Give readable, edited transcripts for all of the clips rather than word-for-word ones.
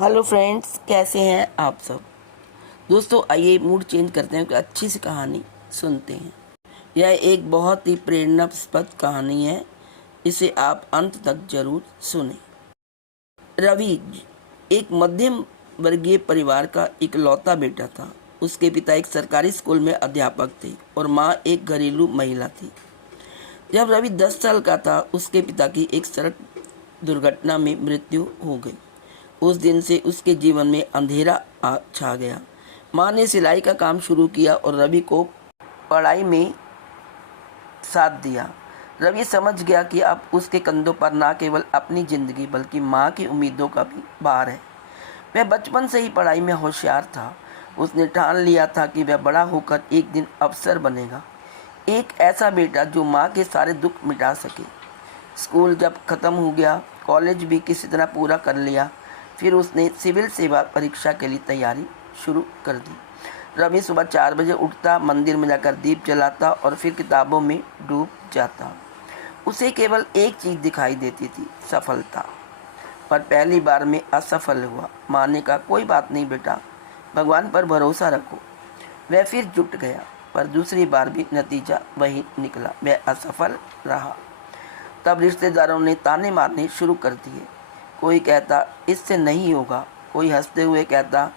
Hello friends, कैसे हैं आप सब। दोस्तों, आइए मूड चेंज करते हैं, कोई अच्छी सी कहानी सुनते हैं। यह एक बहुत ही प्रेरणास्पद कहानी है, इसे आप अंत तक जरूर सुनें। रवि एक मध्यम वर्गीय परिवार का इकलौता बेटा था। उसके पिता एक सरकारी स्कूल में अध्यापक थे और माँ एक घरेलू महिला थी। जब रवि 10 साल का था, उसके पिता की एक सड़क दुर्घटना में मृत्यु हो गई। उस दिन से उसके जीवन में अंधेरा छा गया। माँ ने सिलाई का काम शुरू किया और रवि को पढ़ाई में साथ दिया। रवि समझ गया कि अब उसके कंधों पर न केवल अपनी जिंदगी बल्कि माँ की उम्मीदों का भी भार है। वह बचपन से ही पढ़ाई में होशियार था। उसने ठान लिया था कि वह बड़ा होकर एक दिन अफसर बनेगा, एक ऐसा बेटा जो माँ के सारे दुख मिटा सके। स्कूल जब खत्म हो गया, कॉलेज भी किसी तरह पूरा कर लिया। फिर उसने सिविल सेवा परीक्षा के लिए तैयारी शुरू कर दी। रवि सुबह 4 बजे उठता, मंदिर में जाकर दीप जलाता और फिर किताबों में डूब जाता। उसे केवल एक चीज़ दिखाई देती थी, सफलता। पर पहली बार में असफल हुआ। माँ ने कहा, कोई बात नहीं बेटा, भगवान पर भरोसा रखो। वह फिर जुट गया, पर दूसरी बार भी नतीजा वही निकला, वह असफल रहा। तब रिश्तेदारों ने ताने मारने शुरू कर दिए। कोई कहता इससे नहीं होगा, कोई हंसते हुए कहता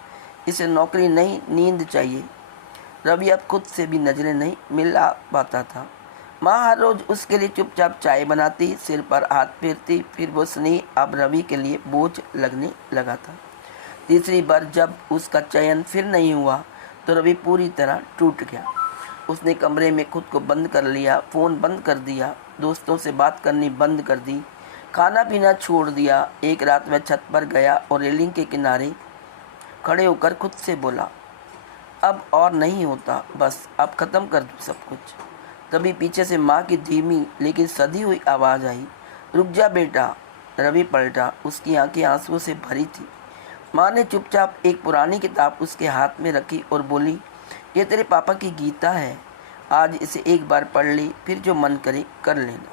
इसे नौकरी नहीं, नींद चाहिए। रवि अब खुद से भी नजरें नहीं मिला पाता था। माँ हर रोज उसके लिए चुपचाप चाय बनाती, सिर पर हाथ फेरती, फिर वो स्नेह अब रवि के लिए बोझ लगने लगा था। तीसरी बार जब उसका चयन फिर नहीं हुआ तो रवि पूरी तरह टूट गया। उसने कमरे में खुद को बंद कर लिया, फ़ोन बंद कर दिया, दोस्तों से बात करनी बंद कर दी, खाना पीना छोड़ दिया। एक रात वह छत पर गया और रेलिंग के किनारे खड़े होकर खुद से बोला, अब और नहीं होता, बस अब ख़त्म कर दूँ सब कुछ। तभी पीछे से माँ की धीमी लेकिन सधी हुई आवाज़ आई, रुक जा बेटा। रवि पलटा, उसकी आंखें आंसुओं से भरी थी। माँ ने चुपचाप एक पुरानी किताब उसके हाथ में रखी और बोली, ये तेरे पापा की गीता है, आज इसे एक बार पढ़ ली, फिर जो मन करे कर लेना।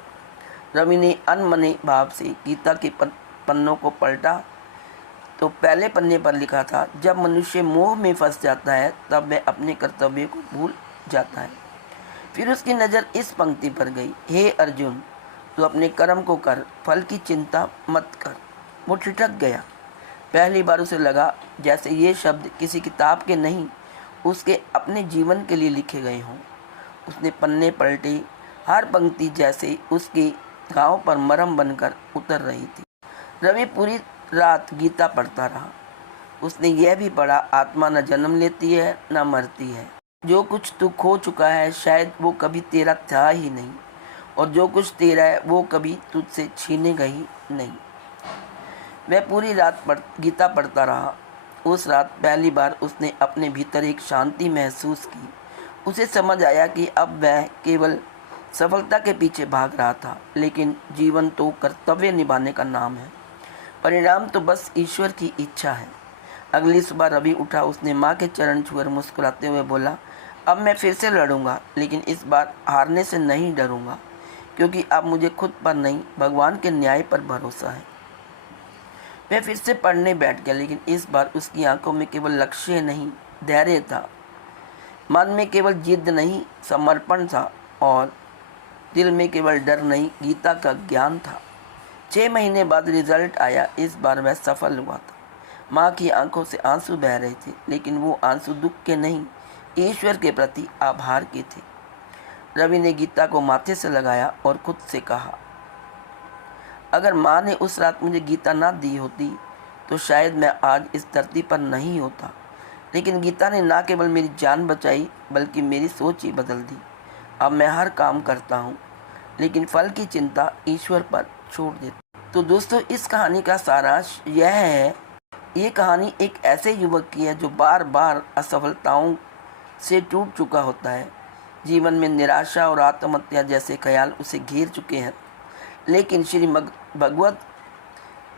रवि ने अनमने भाव से गीता के पन्नों को पलटा तो पहले पन्ने पर लिखा था, जब मनुष्य मोह में फंस जाता है तब वह अपने कर्तव्य को भूल जाता है। फिर उसकी नज़र इस पंक्ति पर गई, हे अर्जुन, तू अपने कर्म को कर, फल की चिंता मत कर। वो ठिठक गया। पहली बार उसे लगा जैसे ये शब्द किसी किताब के नहीं, उसके अपने जीवन के लिए लिखे गए हों। उसने पन्ने पलटे, हर पंक्ति जैसे उसके घाव पर मरहम बनकर उतर रही थी। रवि पूरी रात गीता पढ़ता रहा। उसने यह भी पढ़ा, आत्मा न जन्म लेती है न मरती है। जो कुछ तू खो चुका है शायद वो कभी तेरा था ही नहीं, और जो कुछ तेरा है वो कभी तुझसे छीनेगा ही नहीं। वह पूरी रात गीता पढ़ता रहा। उस रात पहली बार उसने अपने भीतर एक शांति महसूस की। उसे समझ आया कि अब वह केवल सफलता के पीछे भाग रहा था, लेकिन जीवन तो कर्तव्य निभाने का नाम है, परिणाम तो बस ईश्वर की इच्छा है। अगली सुबह रवि उठा, उसने माँ के चरण छुकर मुस्कुराते हुए बोला, अब मैं फिर से लड़ूंगा, लेकिन इस बार हारने से नहीं डरूंगा, क्योंकि अब मुझे खुद पर नहीं भगवान के न्याय पर भरोसा है। वह फिर से पढ़ने बैठ गया, लेकिन इस बार उसकी आंखों में केवल लक्ष्य नहीं, धैर्य था। मन में केवल जिद नहीं, समर्पण था, और दिल में केवल डर नहीं, गीता का ज्ञान था। 6 महीने बाद रिजल्ट आया। इस बार वह सफल हुआ था। माँ की आंखों से आंसू बह रहे थे, लेकिन वो आंसू दुख के नहीं, ईश्वर के प्रति आभार के थे। रवि ने गीता को माथे से लगाया और खुद से कहा, अगर माँ ने उस रात मुझे गीता ना दी होती तो शायद मैं आज इस धरती पर नहीं होता। लेकिन गीता ने ना केवल मेरी जान बचाई बल्कि मेरी सोच ही बदल दी। अब मैं हर काम करता हूँ, लेकिन फल की चिंता ईश्वर पर छोड़ देता। तो दोस्तों, इस कहानी का सारांश यह है, ये कहानी एक ऐसे युवक की है जो बार बार असफलताओं से टूट चुका होता है। जीवन में निराशा और आत्महत्या जैसे ख्याल उसे घेर चुके हैं, लेकिन श्री भगवत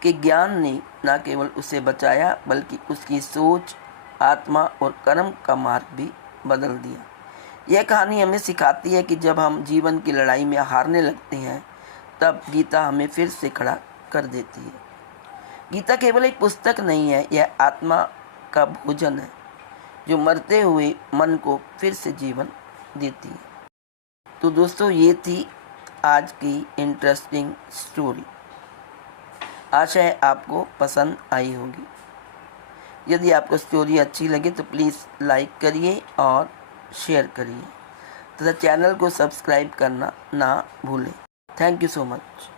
के ज्ञान ने न केवल उसे बचाया बल्कि उसकी सोच, आत्मा और कर्म का मार्ग भी बदल दिया। यह कहानी हमें सिखाती है कि जब हम जीवन की लड़ाई में हारने लगते हैं तब गीता हमें फिर से खड़ा कर देती है। गीता केवल एक पुस्तक नहीं है, यह आत्मा का भोजन है जो मरते हुए मन को फिर से जीवन देती है। तो दोस्तों, ये थी आज की इंटरेस्टिंग स्टोरी। आशा है आपको पसंद आई होगी। यदि आपको स्टोरी अच्छी लगे तो प्लीज़ लाइक करिए और शेयर करिए तथा चैनल को सब्सक्राइब करना ना भूलें। Thank you so much.